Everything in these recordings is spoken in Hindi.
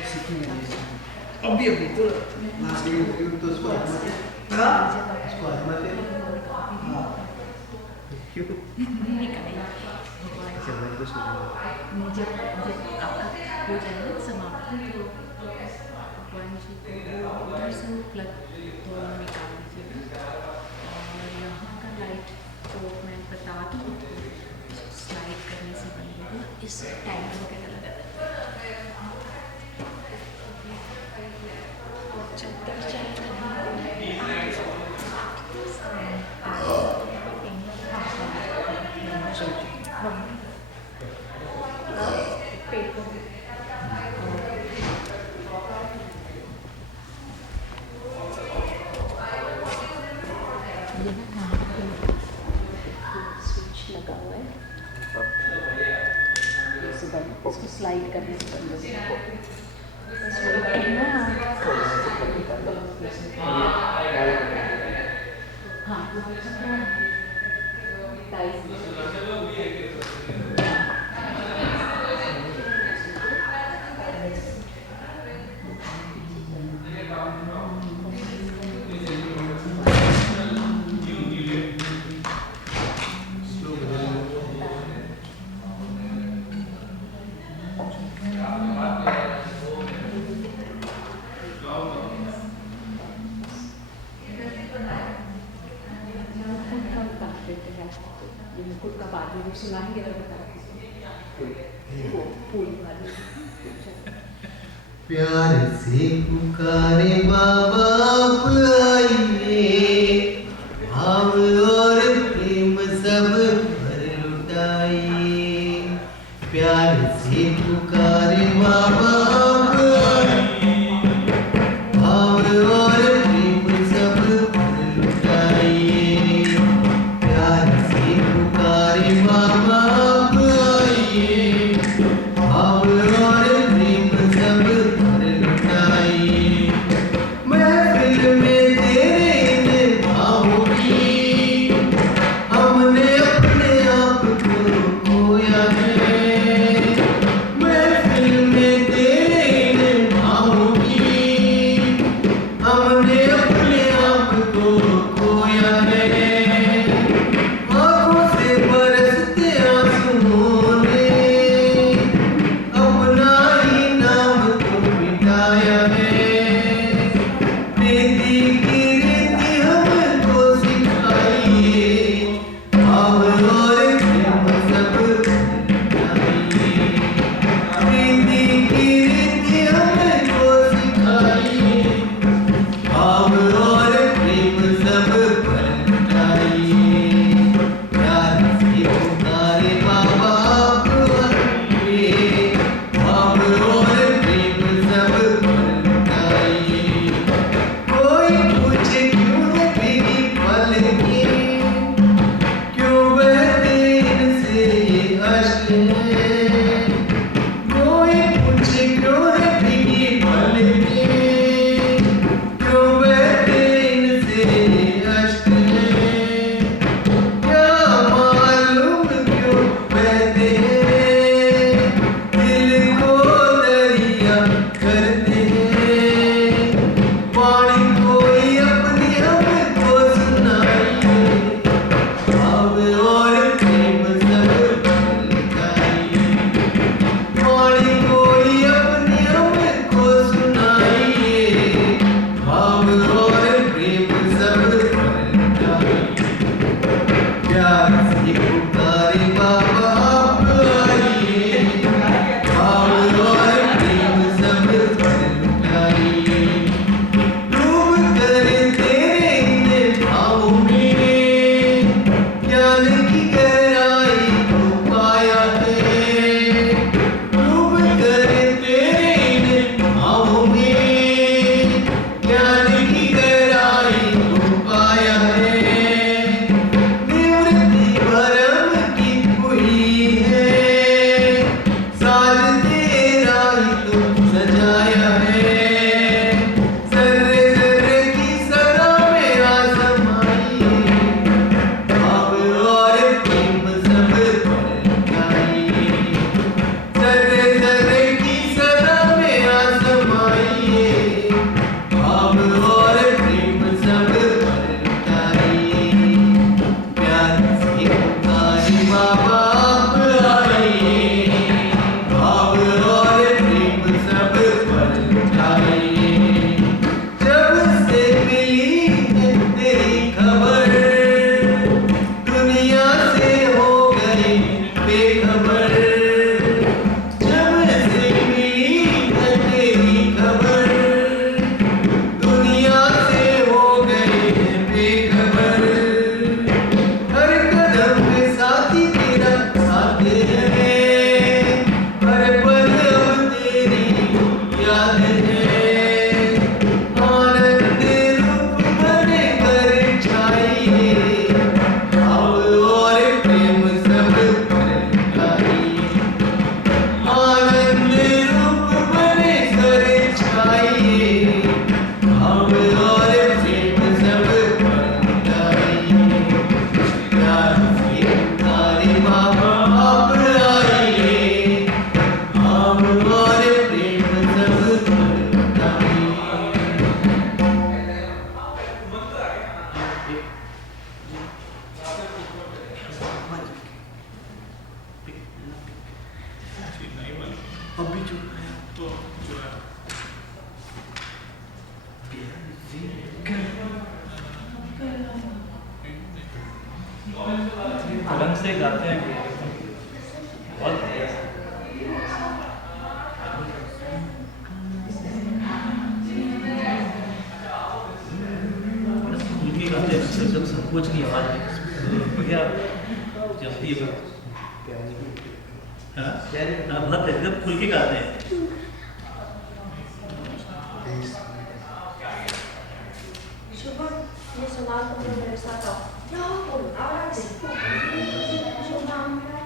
अभी अभी तो लास्ट में तो उसको हाँ उसको आजमाते हाँ क्यों अच्छा मैं तो सोचूंगा जब जब आपका हो जाए ना समाप्ति तो भगवान जी को उधर से प्लग तो निकाल दीजिएगा और यहाँ का लाइट तो मैं बता दूँ स्लाइड करने से बंद होगा इस टाइम में क्या लगा चद्दर स्विच लगा हुआ है इसको स्लाइड करने से बंद मुकुट का बाद में सुनाएंगे तो बता प्यार से पुकारे बाबा आइए भाव और प्रेम सब भर लुटाइए प्यार से पुकारे बाबा आइए भाव और प्रेम सब भर लुटाइए प्यार से पुकारे बाबा आइए भाव और प्रेम सब महफिल में रंग से गाते हैं बहुत उनकी गाते हैं एकदम संकोच की आवाज है भैया जल्दी हाँ बहुत एकदम खुल के गाते हैं शुभम ये सवाल तुम लोग मेरे साथ आओ यहाँ बोलो आराम से शुभ नाम है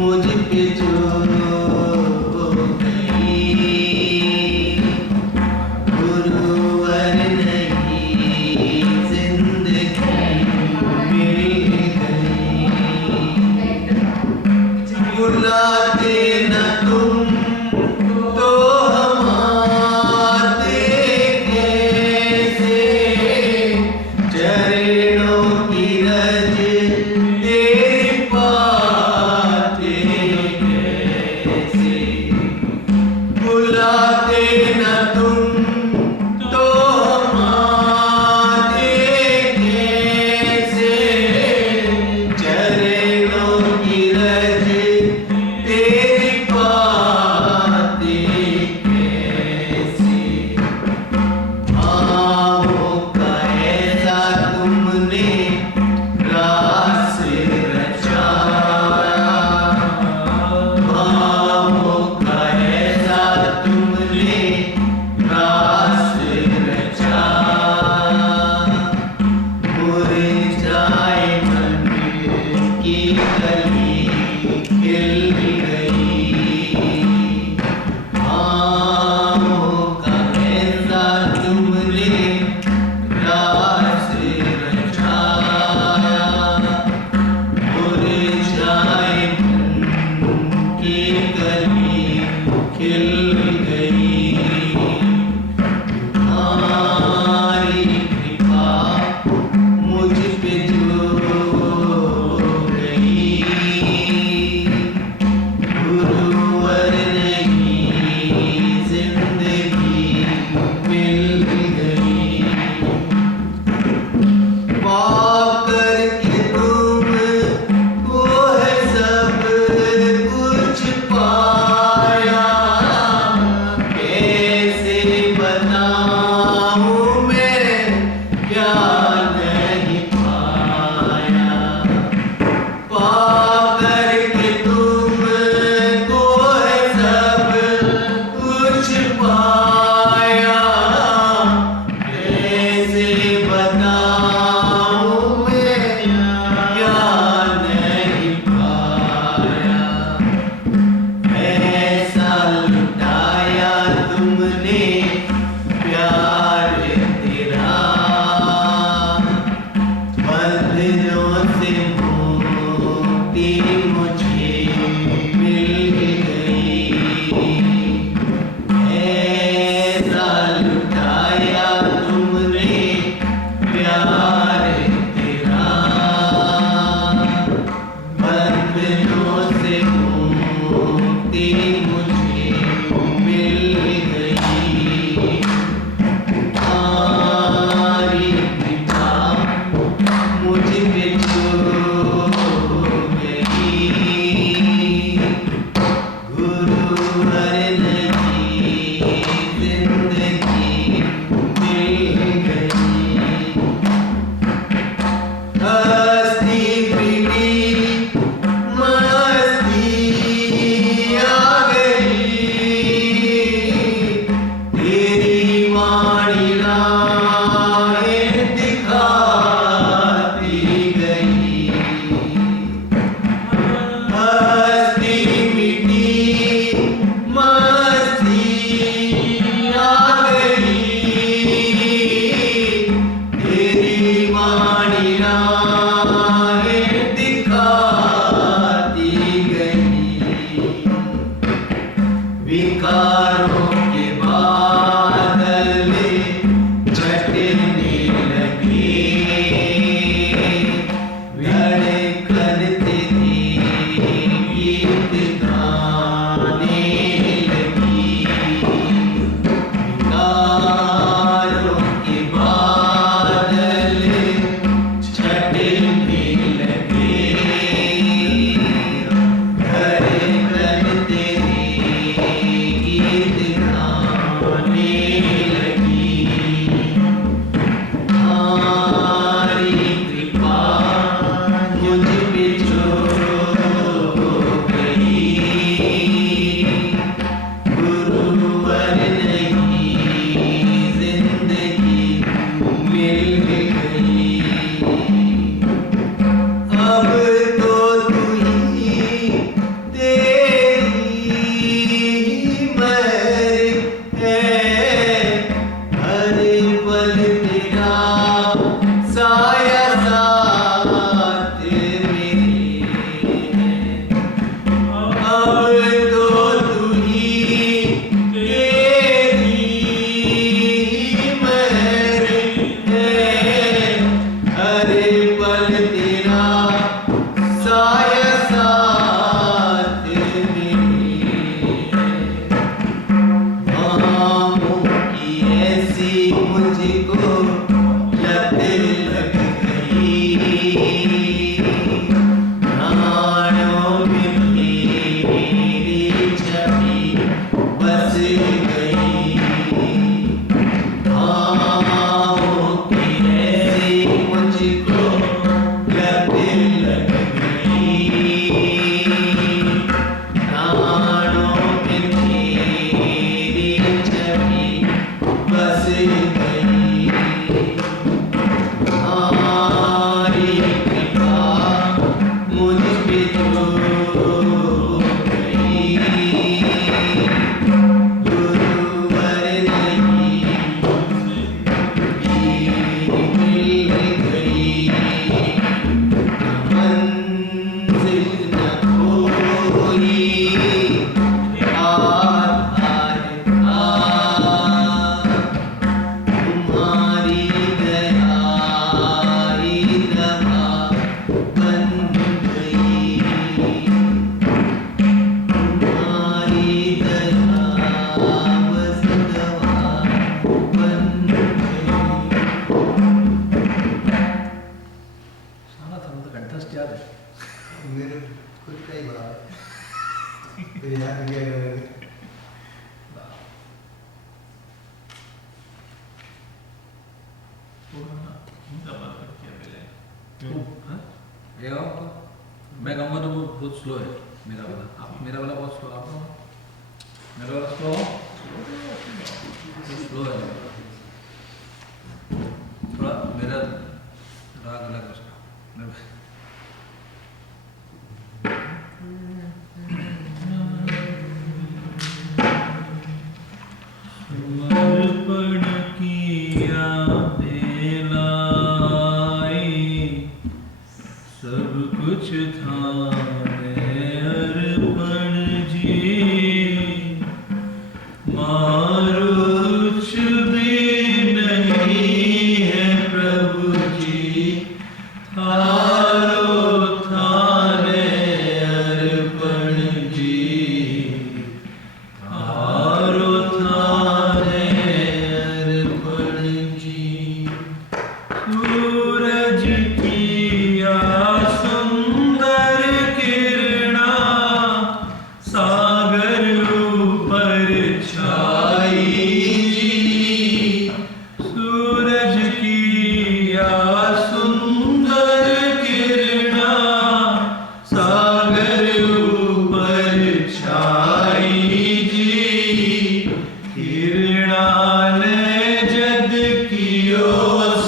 मुझ पे जो गई पाया कैसे बताऊं मैं क्या नहीं पाया ऐसा लुटाया तुमने प्यार तेरा बंधनों से मुक्ति मुझे मिल गई ऐसा लुटाया तुमने प्यार तेरा बंधनों से मुक्ति मुझे मिल गई तुम्हारी कृपा मुझ पे छू गई गुरुवर नई जिंदगी मिल गई हस्ती पीड़ी मस्ती आ गई तेरी वाणी राहें दिखाती गई हस्ती मिटी मस्ती आ गई तेरी वाणी राहें दिखाती गई विकारों के बादल छटने लगे धड़कन तेरी गीत गाने लगी विकारों के बादल छटने लगे धड़कन तेरी गीत गाने लगी तुम्हारी कृपा मुझ पे छू गई गुरुवर नई जिंदगी मिल गई अब तो तू ही तेरी महर है हर पल तेरा साया साथ मेरे अब तो तू ही तेरी महर है हर पल तेरा साया साथ मेरे आमों की ऐसी मुझको लत लग गई प्राणों में मेरी छवि बस गई आमों की ऐसी मुझको लत लग गई प्राणों में मेरी छवि बस गई तुम्हारी कृपा मुझ पे छू गई गुरुवर नई मिल गई मंजिल न कोई आधार था तुम्हारी दया ही दवा बन गई तुम्हारी दया बस दवा बन गई सारा था मतलब कंठस्थ याद है मेरे खुद का ही बड़ा है मेरे याद नहीं आएगा उनका बात किया पहले हाँ? ये आपको मैं कहूँगा तो वो बहुत स्लो है मेरा वाला आप मेरा वाला बहुत स्लो आप मेरा वाला स्लो स्लो है थोड़ा मेरा राग अलग उसका समर्पण किया बेलाई सब कुछ था अर्पण जी मारो कुछ भी नहीं है प्रभु जी थारो थाने अर्पण जी थारो थाने अर्पण जी सूरज किया सुंदर किरणा सागर ऊपर छाई जी सूरज किया सुंदर किरणा सागर ऊपर छाई जी किरणा ने जद कियो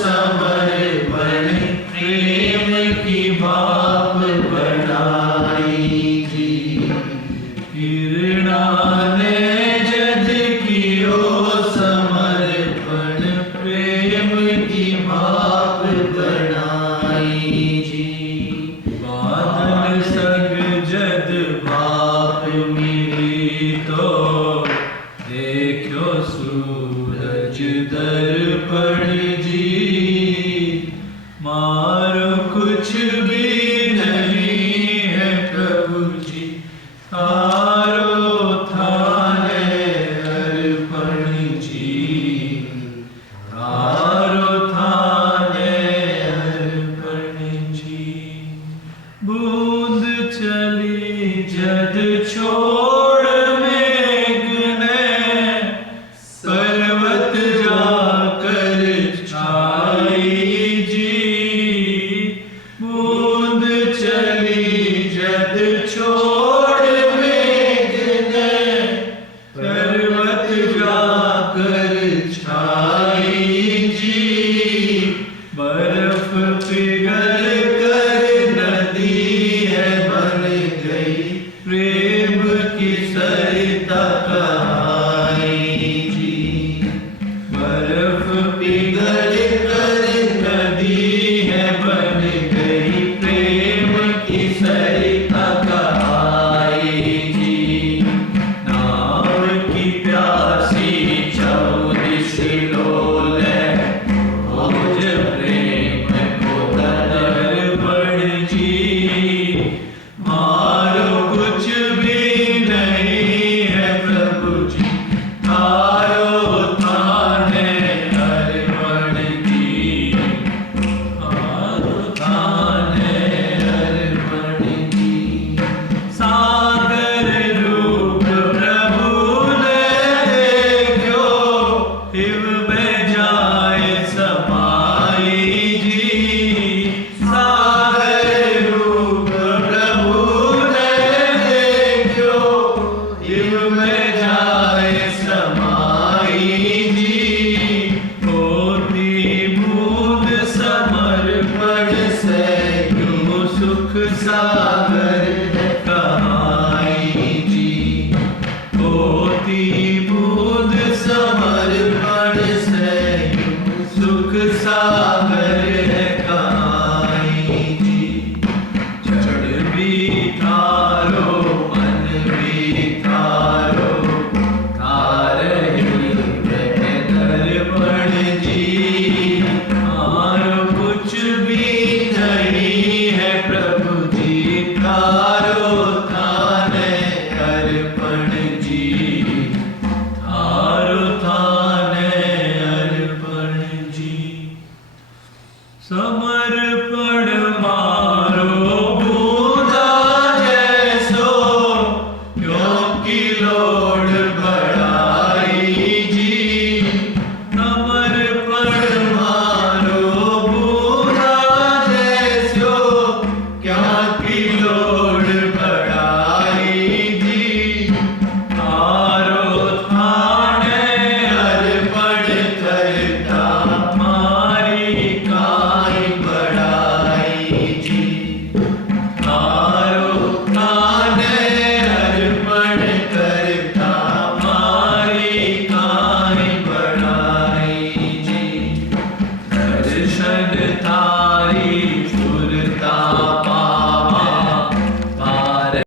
समर्पण प्रेम की भाप बनाई जी किरणा ने जद कियो समर्पण प्रेम की भाप बनाई जी बादल सग जद भाप मिली तो देखो सूरज दर्पण जी मां